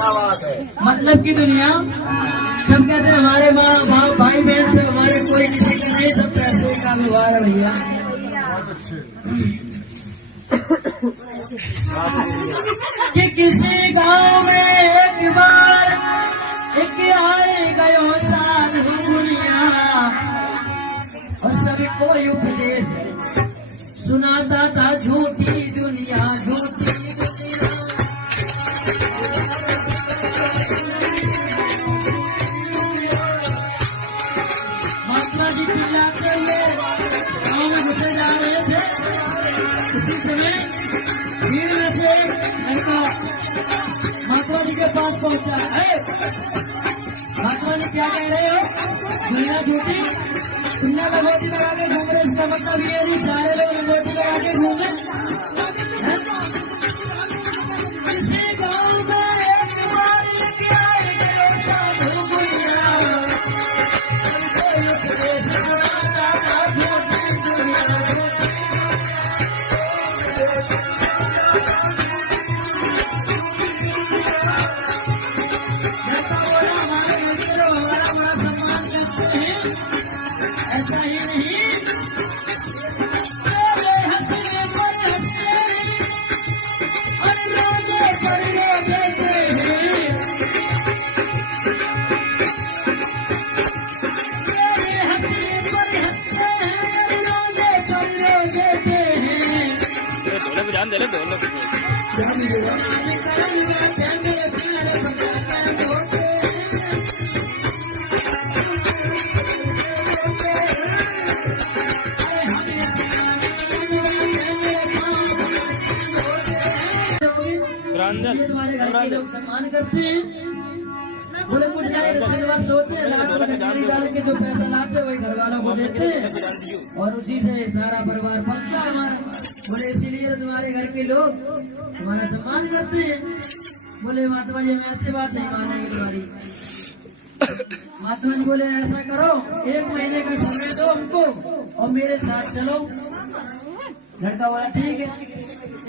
मतलब की दुनिया सब कहते हैं हमारे माँ बाप भाई बहन से हमारे कोई किसी का नहीं, सब पैसे का व्यवहार है भैया। कि किसी गांव में एक बार एक आए गयो साल हो दुनिया और सभी कोई उपदेश सुनाता था, झूठी दुनिया झूठी महात्मा जी पिलाते हुए गाँव में घुसे जा रहे थे। उसी समय भीड़ में से लड़का महात्मा जी के पास पहुंचा है। महात्मा जी क्या कह रहे हो? दुनिया झूठी, तुमने लंगोटी लगा के घूम रहे, इसका मतलब ये नहीं सारे लोग लंगोटी लगा के घूमे। ध्यान दे ले तुम्हारे घर के लोग सम्मान करते हैं। बोले कुछ जाए सोचते हैं, डाल के जो पैसा लाते वही घर वालों को देते हैं और उसी से सारा परिवार पलता है हमारा। बोले इसीलिए तुम्हारे घर के लोग तुम्हारा सम्मान करते हैं। बोले महात्मा जी हम ऐसी बात नहीं मानेंगे तुम्हारी। महात्मा जी बोले ऐसा करो, 1 महीने का समय दो हमको और मेरे साथ चलो। लड़का बोला ठीक है।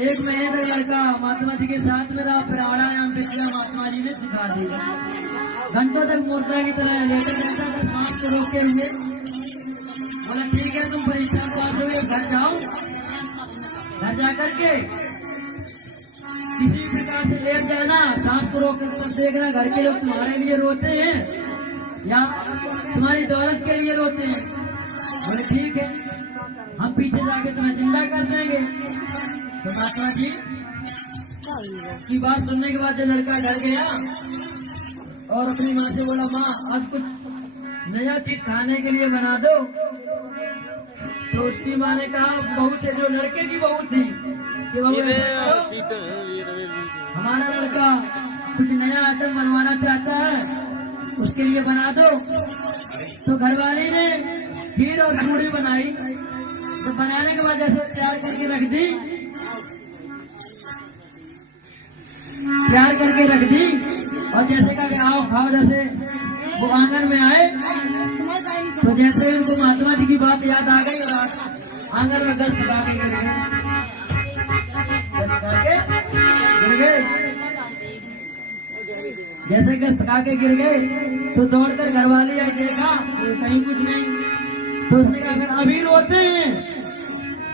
1 महीने तक लड़का महात्मा जी के साथ में रहा। प्राणायाम विद्या महात्मा जी ने सिखा दी। घंटों तक मूर्ता की तरह लेकर रहता था, सांस को रोके हुए। बोला ठीक है तुम परीक्षा पास हो गए, घर जाओ। घर जा करके किसी प्रकार से लेट जाना, सांस को रोक कर देखना घर के लोग तुम्हारे लिए रोते हैं या तुम्हारी दौलत के लिए रोते हैं। बोले ठीक है हम पीछे जाके तुम्हें जिंदा कर देंगे। तो महात्मा जी की बात सुनने के बाद जो लड़का डर गया और अपनी माँ से बोला माँ आज कुछ नया चीज खाने के लिए बना दो। तो उसकी माँ ने कहा बहू से, जो लड़के की बहू थी कि बहू हमारा लड़का कुछ नया आइटम बनवाना चाहता है, उसके लिए बना दो। तो घरवाली ने खीर और पूड़ी बनाई। तो बनाने के बाद जैसे तैयार करके रख दी, और जैसे कहा आओ खाओ, जैसे वो आंगन में आए तो जैसे उनको महात्मा जी की बात याद आ गई और आंगन में गश्त खा के गिर गए। जैसे गश्त खा के गिर गए तो दौड़कर घरवाली आई, देखा कहीं कुछ नहीं। तो उसने कहा अगर अभी रोते हैं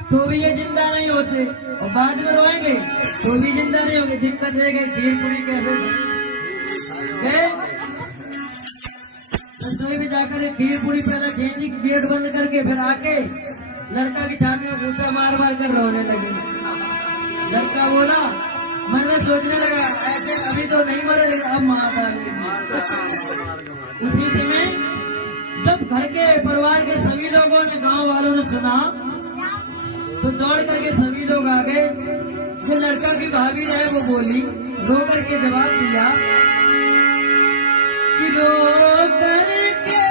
तो भी ये जिंदा नहीं होते और बाद में रोएंगे तो भी जिंदा नहीं होंगे। दिक्कत है कि खीर पूरी कैसे गए। रसोई में जाकर खीर पूरी पहले खेजी गेट बंद करके फिर आके लड़का की छाती में घूसा मार मार कर रोने लगे। लड़का बोला, मन में सोचने लगा ऐसे अभी तो नहीं मरे लेकिन अब मार डालेंगे। उसी समय जब घर के परिवार के सभी लोगों ने, गांव वालों ने सुना तो दौड़ करके सभी लोग आ गए। जो लड़का की भाभी है वो बोली, रो करके जवाब दिया कि रो करके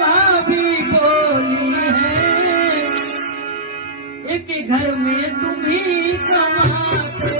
भाभी बोली है एक घर में तुम ही कमाते।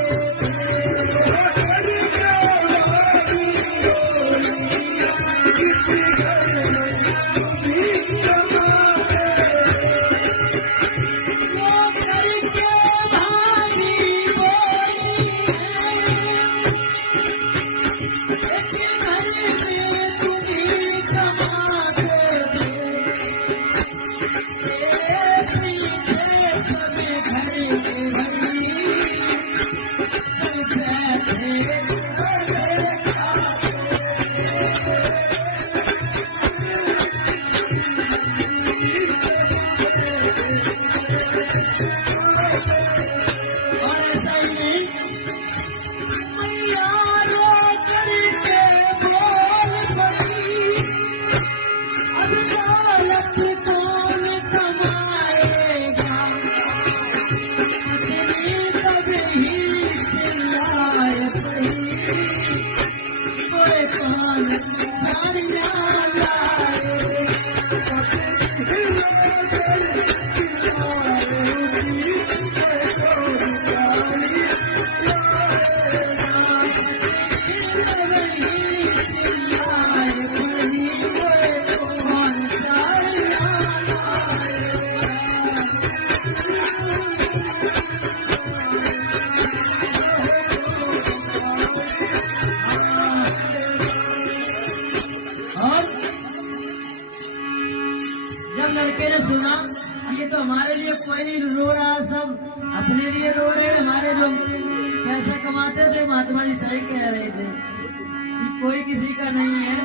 जब लड़के ने सुना ये तो हमारे लिए कोई नहीं रो रहा, सब अपने लिए रो रहे, हमारे जो पैसा कमाते थे महात्मा जी सही कह रहे थे कि कोई किसी का नहीं है,